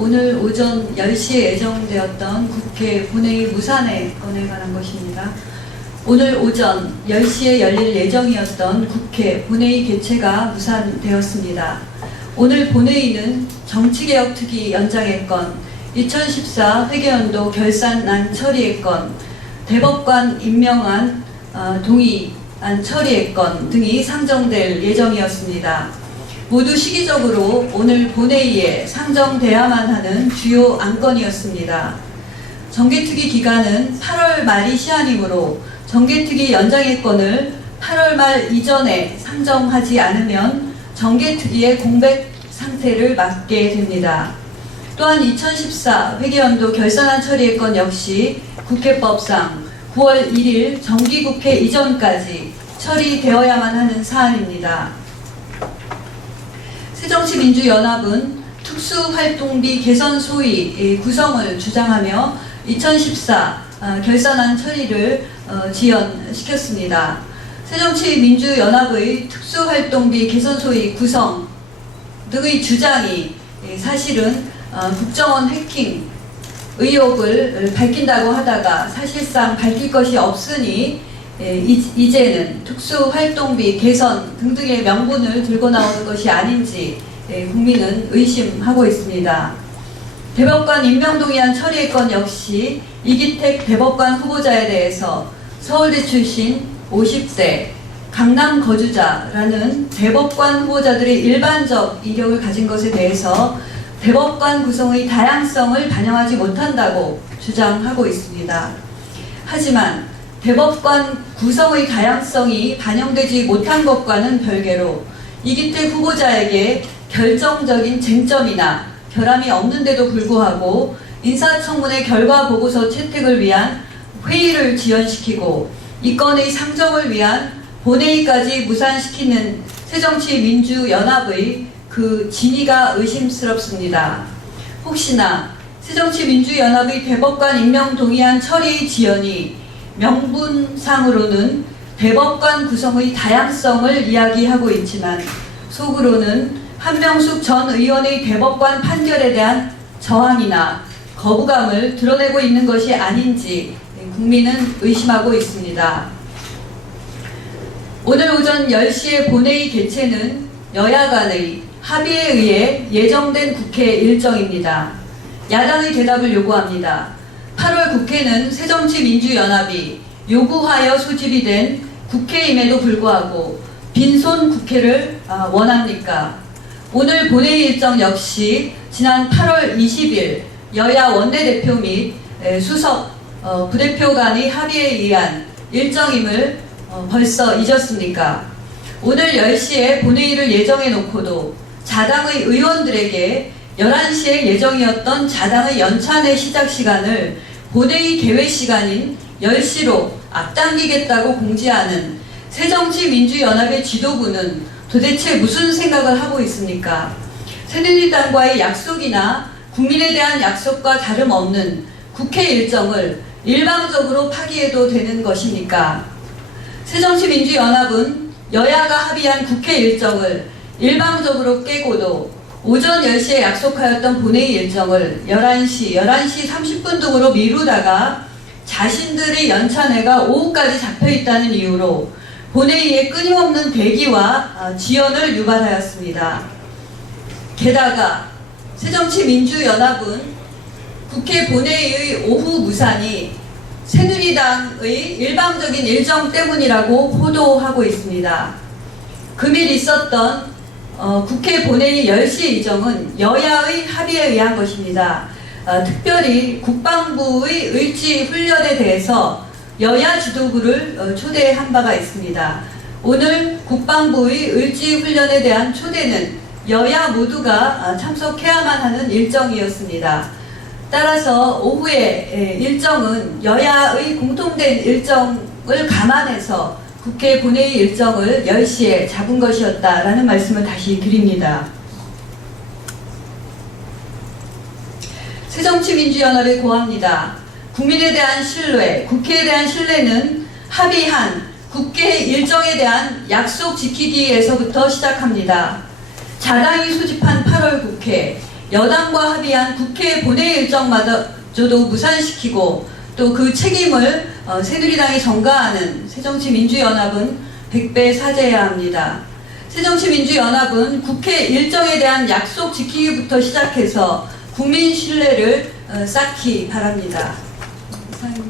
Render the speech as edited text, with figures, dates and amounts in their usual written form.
오늘 오전 10시에 예정되었던 국회 본회의 무산의 건에 관한 것입니다. 오늘 오전 10시에 열릴 예정이었던 국회 본회의 개최가 무산되었습니다. 오늘 본회의는 정치개혁특위 연장의 건, 2014 회계연도 결산안 처리의 건, 대법관 임명안 동의안 처리의 건 등이 상정될 예정이었습니다. 모두 시기적으로 오늘 본회의에 상정돼야만 하는 주요 안건이었습니다. 정개특위 기간은 8월 말이 시한이므로 정개특위 연장의 건을 8월 말 이전에 상정하지 않으면 정개특위의 공백 상태를 맞게 됩니다. 또한 2014 회계연도 결산안 처리의 건 역시 국회법상 9월 1일 정기국회 이전까지 처리되어야만 하는 사안입니다. 새정치민주연합은 특수활동비 개선 소위 구성을 주장하며 2014 결산안 처리를 지연시켰습니다. 새정치민주연합의 특수활동비 개선 소위 구성 등의 주장이 사실은 국정원 해킹 의혹을 밝힌다고 하다가 사실상 밝힐 것이 없으니 이제는 특수활동비 개선 등등의 명분을 들고 나오는 것이 아닌지 국민은 의심하고 있습니다. 대법관 임명동의안 처리의 건 역시 이기택 대법관 후보자에 대해서 서울대 출신 50대 강남 거주자라는 대법관 후보자들의 일반적 이력을 가진 것에 대해서 대법관 구성의 다양성을 반영하지 못한다고 주장하고 있습니다. 하지만 대법관 구성의 다양성이 반영되지 못한 것과는 별개로 이기택 후보자에게 결정적인 쟁점이나 결함이 없는데도 불구하고 인사청문회 결과 보고서 채택을 위한 회의를 지연시키고 이 건의 상정을 위한 본회의까지 무산시키는 새정치민주연합의 그 진위가 의심스럽습니다. 혹시나 새정치민주연합의 대법관 임명 동의안 처리 지연이 명분상으로는 대법관 구성의 다양성을 이야기하고 있지만 속으로는 한명숙 전 의원의 대법관 판결에 대한 저항이나 거부감을 드러내고 있는 것이 아닌지 국민은 의심하고 있습니다. 오늘 오전 10시에 본회의 개최는 여야 간의 합의에 의해 예정된 국회 일정입니다. 야당의 대답을 요구합니다. 8월 국회는 새정치민주연합이 요구하여 소집이 된 국회임에도 불구하고 빈손 국회를 원합니까? 오늘 본회의 일정 역시 지난 8월 20일 여야 원내대표 및 수석 부대표 간의 합의에 의한 일정임을 벌써 잊었습니까? 오늘 10시에 본회의를 예정해 놓고도 자당의 의원들에게 11시에 예정이었던 자당의 연찬회 시작 시간을 본회의 개회 시간인 10시로 앞당기겠다고 공지하는 새정치민주연합의 지도부는 도대체 무슨 생각을 하고 있습니까? 새누리당과의 약속이나 국민에 대한 약속과 다름없는 국회 일정을 일방적으로 파기해도 되는 것입니까? 새정치민주연합은 여야가 합의한 국회 일정을 일방적으로 깨고도 오전 10시에 약속하였던 본회의 일정을 11시 30분 등으로 미루다가 자신들의 연찬회가 오후까지 잡혀있다는 이유로 본회의에 끊임없는 대기와 지연을 유발하였습니다. 게다가 새정치민주연합은 국회 본회의의 오후 무산이 새누리당의 일방적인 일정 때문이라고 보도하고 있습니다. 금일 있었던 국회 본회의 10시 일정은 여야의 합의에 의한 것입니다. 특별히 국방부의 의지훈련에 대해서 여야 지도부를 초대한 바가 있습니다. 오늘 국방부의 의지훈련에 대한 초대는 여야 모두가 참석해야만 하는 일정이었습니다. 따라서 오후의 일정은 여야의 공통된 일정을 감안해서 국회 본회의 일정을 10시에 잡은 것이었다라는 말씀을 다시 드립니다. 새정치민주연합에 고합니다. 국민에 대한 신뢰, 국회에 대한 신뢰는 합의한 국회 일정에 대한 약속 지키기에서부터 시작합니다. 자당이 소집한 8월 국회, 여당과 합의한 국회 본회의 일정마저도 무산시키고 또 그 책임을 새누리당이 전가하는 새정치민주연합은 100배 사죄해야 합니다. 새정치민주연합은 국회 일정에 대한 약속 지키기부터 시작해서 국민 신뢰를 쌓기 바랍니다. 이상입니다.